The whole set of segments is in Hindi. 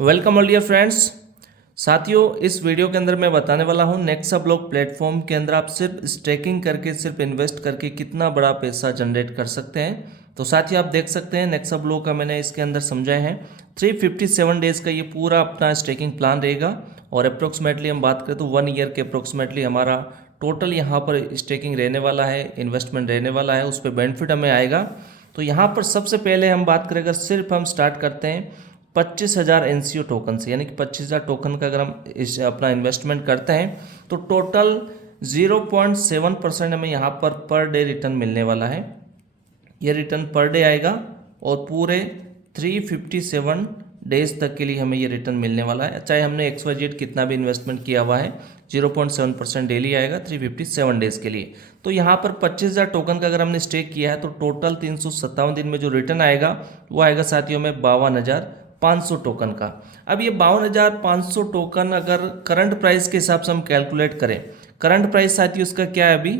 Welcome all dear friends. साथियों, इस वीडियो के अंदर मैं बताने वाला हूं नेक्सा ब्लॉक प्लेटफॉर्म के अंदर आप सिर्फ स्टेकिंग करके, सिर्फ इन्वेस्ट करके कितना बड़ा पैसा जनरेट कर सकते हैं। तो साथियों, आप देख सकते हैं नेक्सा ब्लॉक का मैंने इसके अंदर समझाया है 357 डेज का ये पूरा अपना स्टेकिंग प्लान रहेगा। और अप्रोक्सीमेटली हम बात करें तो 1 ईयर के अप्रोक्सीमेटली हमारा टोटल यहाँ पर स्टेकिंग रहने वाला है, इन्वेस्टमेंट रहने वाला है, उस पर बेनिफिट हमें आएगा। तो यहाँ पर सबसे पहले हम बात करें, अगर सिर्फ हम स्टार्ट करते हैं 25,000 एनसीओ टोकन से, यानी कि 25,000 टोकन का अगर हम इस अपना इन्वेस्टमेंट करते हैं तो टोटल 0.7% हमें यहाँ पर डे रिटर्न मिलने वाला है। ये रिटर्न पर डे आएगा और पूरे 357 डेज तक के लिए हमें ये रिटर्न मिलने वाला है। चाहे हमने XYZ कितना भी इन्वेस्टमेंट किया हुआ है, 0.7% डेली आएगा 357 डेज के लिए। तो यहाँ पर 25,000 टोकन का अगर हमने स्टेक किया है तो टोटल 357 दिन में जो रिटर्न आएगा वो आएगा साथियों में 52,500 टोकन का। अब ये 52,500 टोकन अगर करंट प्राइस के हिसाब से हम कैलकुलेट करें, करंट प्राइस साथियों इसका क्या है, अभी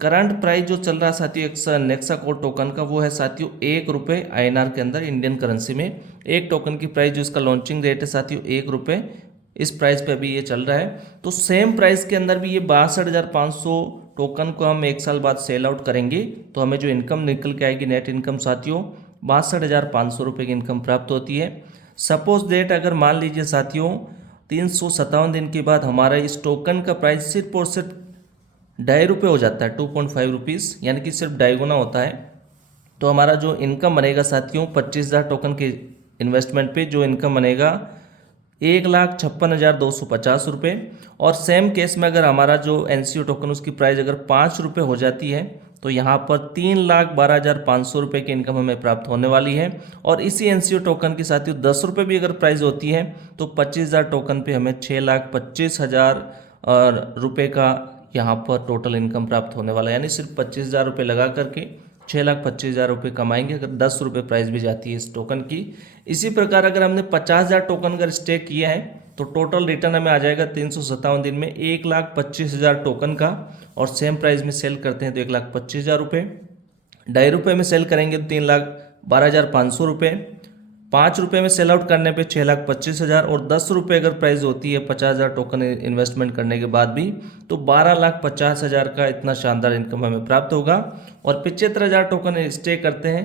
करंट प्राइस जो चल रहा है साथियों नेक्सा कोड टोकन का, वो है साथियों ₹1 INR के अंदर, इंडियन करेंसी में। एक टोकन की प्राइस जो इसका लॉन्चिंग रेट है साथियों ₹1, इस प्राइस पे अभी ये चल रहा है। तो सेम प्राइस के अंदर भी ये 62,500 टोकन को हम एक साल बाद सेल आउट करेंगे तो हमें जो इनकम निकल के आएगी, नेट इनकम साथियों 62,500 की इनकम प्राप्त होती है। सपोज डेट अगर मान लीजिए साथियों 357 दिन के बाद हमारा इस टोकन का प्राइस सिर्फ और सिर्फ ₹2.5 हो जाता है, 2.5 रुपीज़, यानी कि सिर्फ 2.5 गुना होता है। तो हमारा जो इनकम बनेगा साथियों 25,000 टोकन के इन्वेस्टमेंट पे जो इनकम बनेगा 1,56,250 रुपये। और सेम केस में अगर हमारा जो एनसीओ टोकन उसकी प्राइस अगर ₹5 हो जाती है तो यहाँ पर 3,12,500 रुपये की इनकम हमें प्राप्त होने वाली है। और इसी एनसीओ टोकन की साथियों ₹10 भी अगर प्राइस होती है तो 25,000 टोकन पे हमें 6,25,000 रुपये का यहाँ पर टोटल इनकम प्राप्त होने वाला है। यानी सिर्फ 25,000 रुपये लगा करके 6,25,000 रुपये कमाएंगे अगर ₹10 प्राइस भी जाती है इस टोकन की। इसी प्रकार अगर हमने 50,000 टोकन अगर स्टेक किया है तो टोटल रिटर्न हमें आ जाएगा 357 दिन में 1,25,000 टोकन का। और सेम प्राइस में सेल करते हैं तो 1,25,000 रुपये, ₹2.5 में सेल करेंगे तो 3,12,500 रुपये, ₹5 में सेल आउट करने पे 6,25,000 और ₹10 अगर प्राइस होती है 50,000 टोकन इन्वेस्टमेंट करने के बाद भी तो 12,50,000 का इतना शानदार इनकम हमें प्राप्त होगा। और 75,000 टोकन स्टे करते हैं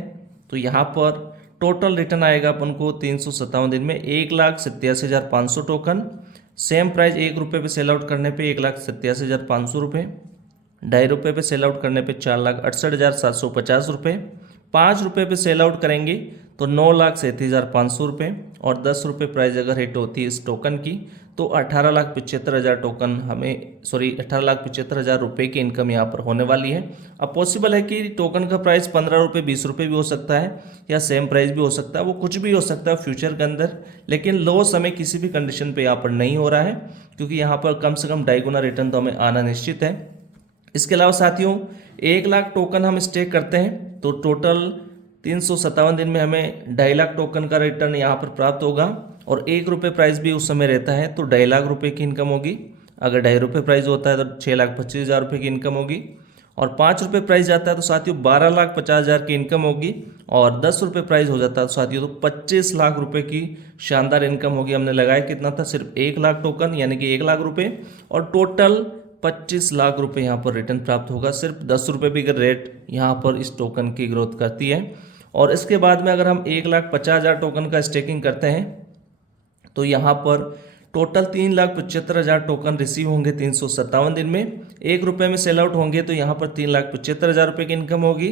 तो यहाँ पर टोटल रिटर्न आएगा अपन को 357 दिन में 1,87,500 टोकन। सेम प्राइस ₹1 पे सेल आउट करने पे 1,87,500 रुपये, ₹2.5 पे सेल आउट करने पे 4,68,750 रुपये, ₹5 पे सेल आउट करेंगे तो 9,37,500 रुपये। और ₹10 प्राइस अगर हिट होती है इस टोकन की तो 18,75,000 टोकन हमें 18,75,000 रुपये की इनकम यहाँ पर होने वाली है। अब पॉसिबल है कि टोकन का प्राइस ₹15, ₹20 भी हो सकता है या सेम प्राइस भी हो सकता है, वो कुछ भी हो सकता है फ्यूचर के अंदर। लेकिन लॉस हमें किसी भी कंडीशन पे यहाँ पर नहीं हो रहा है क्योंकि यहाँ पर कम से कम 2.5 गुना रिटर्न तो हमें आना निश्चित है। इसके अलावा साथियों 1,00,000 टोकन हम स्टेक करते हैं तो टोटल 357 दिन में हमें 2.5 लाख टोकन का रिटर्न यहाँ पर प्राप्त होगा। और ₹1 प्राइस भी उस समय रहता है तो 2.5 लाख रुपये की इनकम होगी। अगर ₹2.5 प्राइस होता है तो 6,25,000 रुपये की इनकम होगी। और ₹5 प्राइस जाता है तो साथियों 12,50,000 की इनकम होगी। और ₹10 प्राइस हो जाता है तो साथियों तो 25 लाख रुपये की शानदार इनकम होगी। हमने लगाया कितना था, सिर्फ 1,00,000 टोकन यानी कि 1,00,000 रुपये और टोटल 25 लाख रुपये यहाँ पर रिटर्न प्राप्त होगा। सिर्फ ₹10 भी अगर रेट यहाँ पर इस टोकन की ग्रोथ करती है। और इसके बाद में अगर हम 1,50,000 टोकन का स्टेकिंग करते हैं तो यहाँ पर टोटल 3,75,000 टोकन रिसीव होंगे 357 दिन में। ₹1 में सेल आउट होंगे तो यहाँ पर 3,75,000 रुपये की इनकम होगी।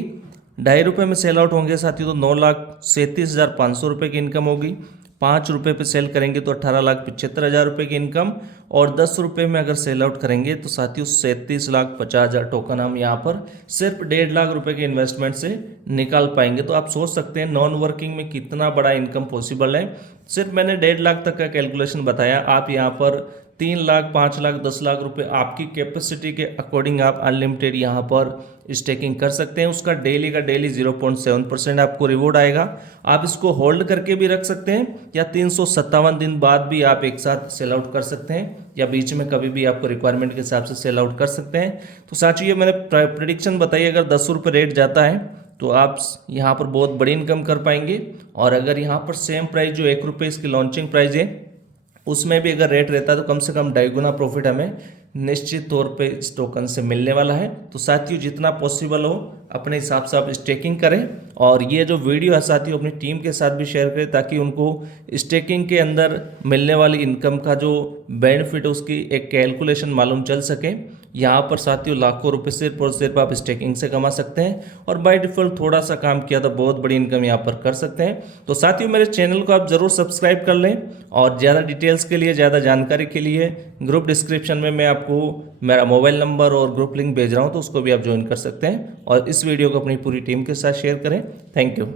₹2.5 में सेल आउट होंगे साथियों तो 9,37,500 रुपये की इनकम होगी। ₹5 पे सेल करेंगे तो 18,75,000 रुपये की इनकम। और ₹10 में अगर सेल आउट करेंगे तो साथियों 37,50,000 टोकन हम यहाँ पर सिर्फ 1.5 लाख रुपये के इन्वेस्टमेंट से निकाल पाएंगे। तो आप सोच सकते हैं नॉन वर्किंग में कितना बड़ा इनकम पॉसिबल है। सिर्फ मैंने 1.5 लाख तक का कैलकुलेशन बताया, आप यहाँ पर 3 लाख, 5 लाख, 10 लाख रुपए आपकी कैपेसिटी के अकॉर्डिंग आप अनलिमिटेड यहाँ पर स्टेकिंग कर सकते हैं। उसका डेली का डेली 0.7% आपको रिवॉर्ड आएगा। आप इसको होल्ड करके भी रख सकते हैं या 357 दिन बाद भी आप एक साथ सेल आउट कर सकते हैं या बीच में कभी भी आपको रिक्वायरमेंट के हिसाब से सेल आउट कर सकते हैं। तो साथियों ये मैंने प्रेडिक्शन बताई, अगर ₹10 रेट जाता है तो आप यहाँ पर बहुत बड़ी इनकम कर पाएंगे। और अगर यहाँ पर सेम प्राइस जो 1 रुपये इसकी लॉन्चिंग प्राइस है उसमें भी अगर रेट रहता है तो कम से कम 2.5 गुना प्रॉफिट हमें निश्चित तौर पे इस टोकन से मिलने वाला है। तो साथियों जितना पॉसिबल हो अपने हिसाब से आप स्टेकिंग करें, और ये जो वीडियो है साथियों अपनी टीम के साथ भी शेयर करें ताकि उनको स्टेकिंग के अंदर मिलने वाली इनकम का जो बेनिफिट है उसकी एक कैलकुलेशन मालूम चल सके। यहाँ पर साथियों लाखों रुपए सिर्फ और सिर्फ आप स्टेकिंग से कमा सकते हैं, और बाय डिफॉल्ट थोड़ा सा काम किया तो बहुत बड़ी इनकम यहाँ पर कर सकते हैं। तो साथियों मेरे चैनल को आप जरूर सब्सक्राइब कर लें, और ज़्यादा डिटेल्स के लिए, ज़्यादा जानकारी के लिए ग्रुप डिस्क्रिप्शन में मैं आपको मेरा मोबाइल नंबर और ग्रुप लिंक भेज रहा हूँ, तो उसको भी आप ज्वाइन कर सकते हैं। और इस वीडियो को अपनी पूरी टीम के साथ शेयर करें। Thank you.